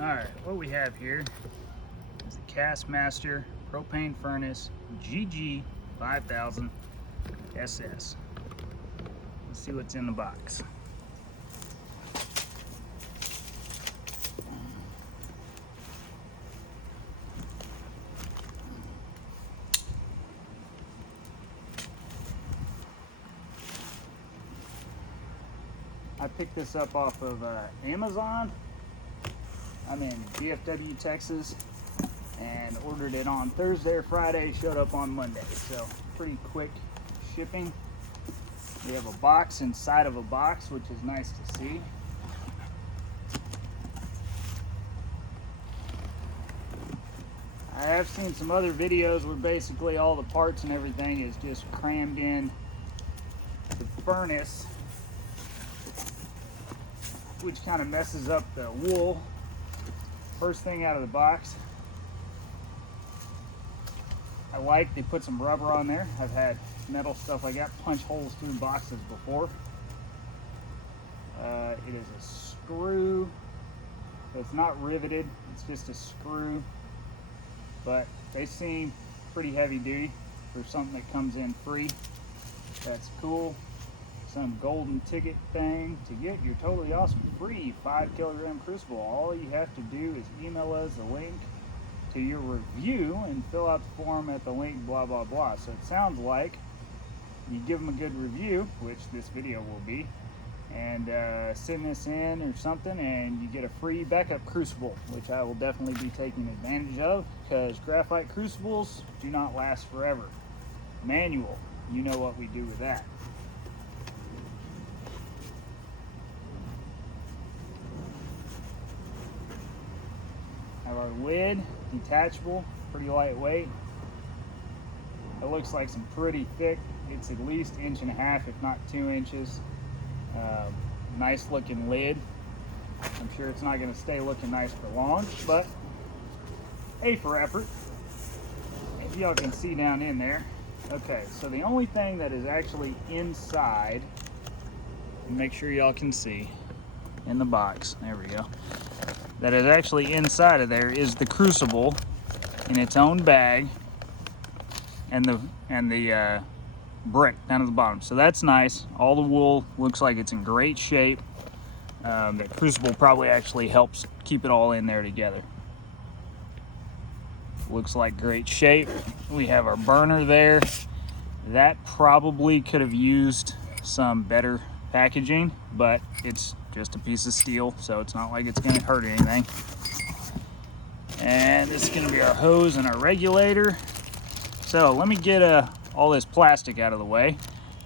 Alright, what we have here is the Castmaster propane furnace GG-5000 SS. Let's see what's in the box. I picked this up off of Amazon. I'm in DFW, Texas, and ordered it on Thursday or Friday, showed up on Monday, so pretty quick shipping. We have a box inside of a box, which is nice to see. I have seen some other videos where basically all the parts and everything is just crammed in the furnace, which kind of messes up the wool. First thing out of the box, I like they put some rubber on there. I've had metal stuff like that punch holes through boxes before. It is a screw. It's not riveted, it's just a screw, but they seem pretty heavy duty for something that comes in free. That's cool. Some golden ticket thing to get your totally awesome free 5 kilogram crucible. All you have to do is email us a link to your review and fill out the form at the link, blah blah blah. So it sounds like you give them a good review, which this video will be, and send this in or something, and you get a free backup crucible, which I will definitely be taking advantage of, because graphite crucibles do not last forever. Manual, you know what we do with that. Have our lid, detachable, pretty lightweight. It looks like some pretty thick. It's at least 1.5 inches, if not 2 inches. Nice looking lid. I'm sure it's not going to stay looking nice for long, but A for effort. If y'all can see down in there. Okay, so the only thing that is actually inside, make sure y'all can see in the box, there we go, that is actually inside of there is the crucible in its own bag, and the brick down at the bottom. So that's nice. All the wool looks like it's in great shape. The crucible probably actually helps keep it all in there together. Looks like great shape. We have our burner there. That probably could have used some better packaging, but it's just a piece of steel, so it's not like it's going to hurt anything. And this is going to be our hose and our regulator. So let me get all this plastic out of the way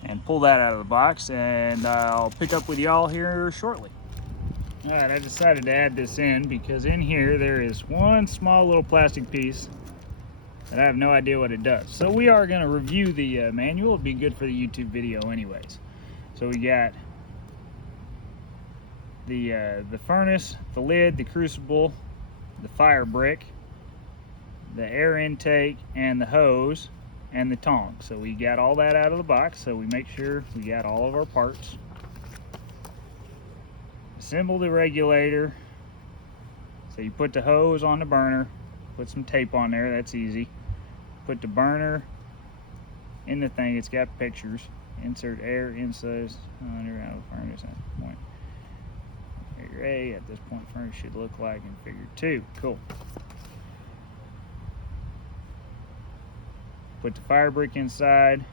and pull that out of the box, and I'll pick up with y'all here shortly. All right, I decided to add this in because in here there is one small little plastic piece that I have no idea what it does. So we are going to review the manual. It'd be good for the YouTube video anyways. So we got the furnace, the lid, the crucible, the fire brick, the air intake, and the hose, and the tongs. So we got all that out of the box, so we make sure we got all of our parts. Assemble the regulator. So you put the hose on the burner, put some tape on there, that's easy. Put the burner in the thing, it's got pictures. Insert air inside under out of the furnace at this point. Figure A, at this point furnace should look like in figure 2. Cool. Put the fire brick inside,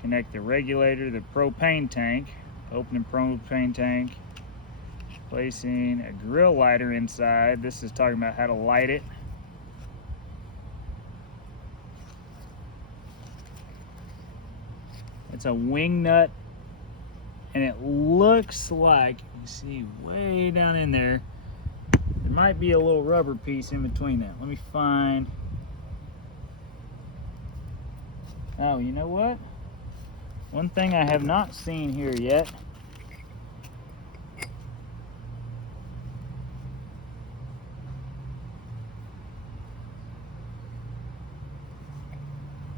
connect the regulator, the propane tank, open the propane tank, placing a grill lighter inside. This is talking about how to light it. It's a wing nut, and it looks like, you see way down in there, there might be a little rubber piece in between that. Let me find. Oh, you know what? One thing I have not seen here yet.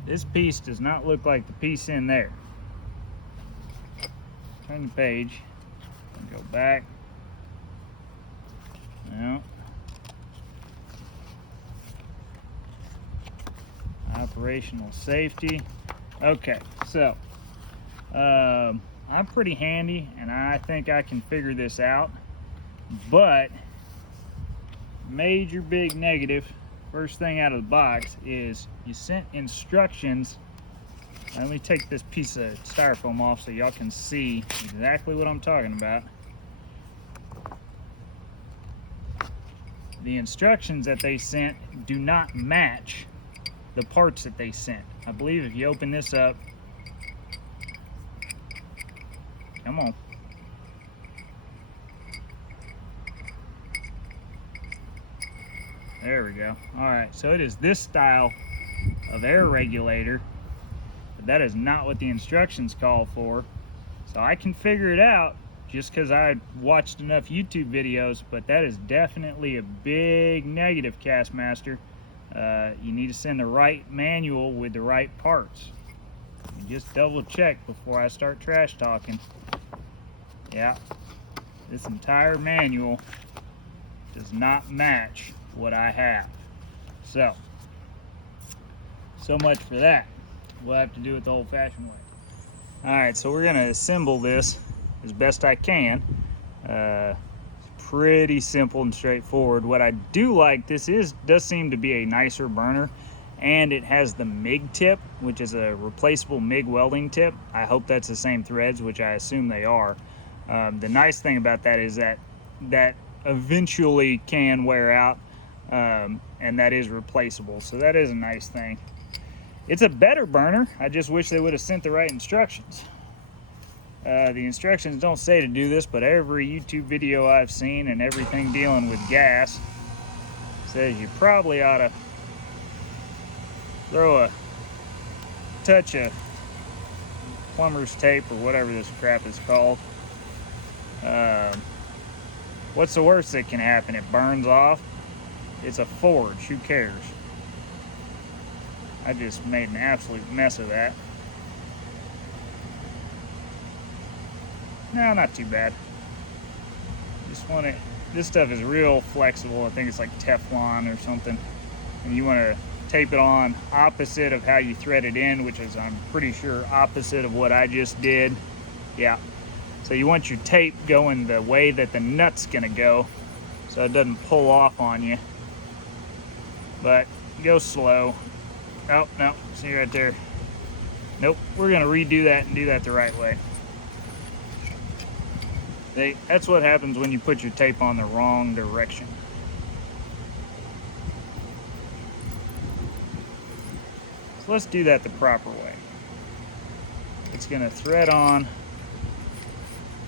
This piece does not look like the piece in there. Turn the page and go back. No, Operational safety. Okay, so I'm pretty handy and I think I can figure this out, but major big negative, first thing out of the box, is you sent instructions. Let me take this piece of styrofoam off so y'all can see exactly what I'm talking about. The instructions that they sent do not match the parts that they sent. I believe if you open this up, come on. There we go. All right, so it is this style of air regulator, but that is not what the instructions call for. So I can figure it out just because I watched enough YouTube videos, but that is definitely a big negative, Castmaster. You need to send the right manual with the right parts. Just double check before I start trash talking. Yeah, this entire manual does not match what I have. So much for that. We'll have to do it the old-fashioned way. All right, so we're gonna assemble this as best I can. It's pretty simple and straightforward. What I do like, does seem to be a nicer burner, and it has the MIG tip, which is a replaceable MIG welding tip. I hope that's the same threads, which I assume they are. The nice thing about that is that eventually can wear out, and that is replaceable, so that is a nice thing. It's a better burner. I just wish they would have sent the right instructions. The instructions don't say to do this, but every YouTube video I've seen and everything dealing with gas says you probably ought to throw a touch of plumber's tape or whatever this crap is called. What's the worst that can happen? It burns off. It's a forge. Who cares? I just made an absolute mess of that. No, not too bad. Just want it. This stuff is real flexible. I think it's like Teflon or something. And you want to tape it on opposite of how you thread it in, which is, I'm pretty sure, opposite of what I just did. Yeah. So you want your tape going the way that the nut's gonna go, so it doesn't pull off on you. But go slow. Oh, no, see right there. Nope, we're gonna redo that and do that the right way. That's what happens when you put your tape on the wrong direction. So let's do that the proper way. It's gonna thread on.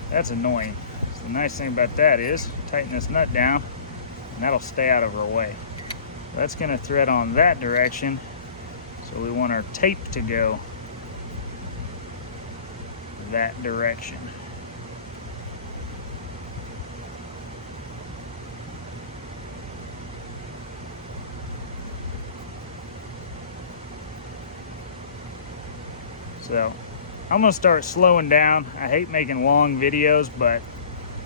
That's annoying. So the nice thing about that is, tighten this nut down, and that'll stay out of our way. That's gonna thread on that direction, so we want our tape to go that direction. So I'm gonna start slowing down. I hate making long videos, but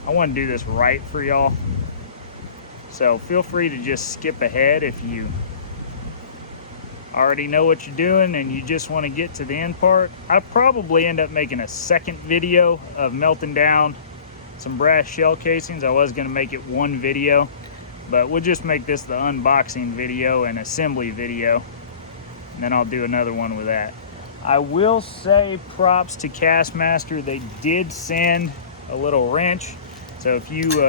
I want to do this right for y'all. So feel free to just skip ahead if you already know what you're doing and you just want to get to the end part. I'll probably end up making a second video of melting down some brass shell casings. I was gonna make it one video, but we'll just make this the unboxing video and assembly video, and then I'll do another one with that. I will say props to Castmaster. They did send a little wrench. So if you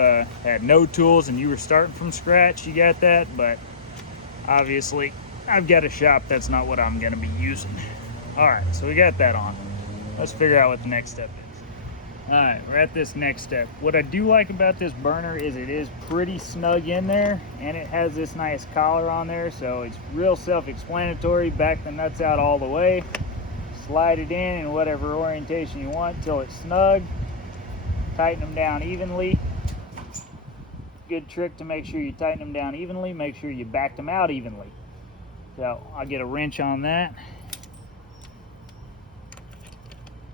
had no tools and you were starting from scratch, you got that. But obviously, I've got a shop. That's not what I'm going to be using. All right, so we got that on. Let's figure out what the next step is. All right, we're at this next step. What I do like about this burner is it is pretty snug in there, and it has this nice collar on there. So it's real self-explanatory. Back the nuts out all the way. Slide it in whatever orientation you want until it's snug. Tighten them down evenly. Good trick to make sure you tighten them down evenly. Make sure you back them out evenly. So I'll get a wrench on that.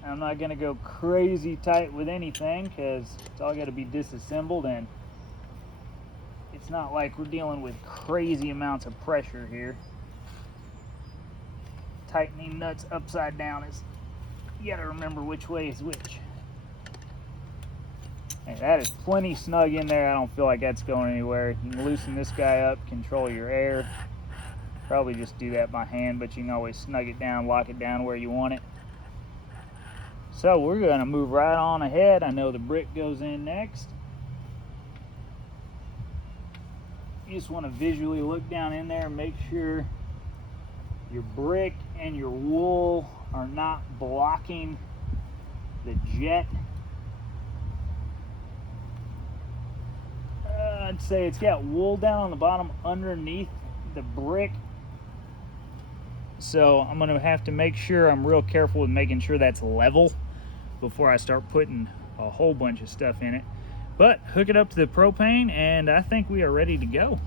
I'm not going to go crazy tight with anything because it's all got to be disassembled, and it's not like we're dealing with crazy amounts of pressure here. tightening nuts upside down is you gotta remember which way is which. And that is plenty snug in there. I don't feel like that's going anywhere. You can loosen this guy up, control your air. Probably just do that by hand, but you can always snug it down, lock it down where you want it. So we're gonna move right on ahead. I know the brick goes in next. You just wanna visually look down in there and make sure your brick and your wool are not blocking the jet. I'd say it's got wool down on the bottom underneath the brick. So I'm gonna have to make sure I'm real careful with making sure that's level before I start putting a whole bunch of stuff in it. But hook it up to the propane and I think we are ready to go.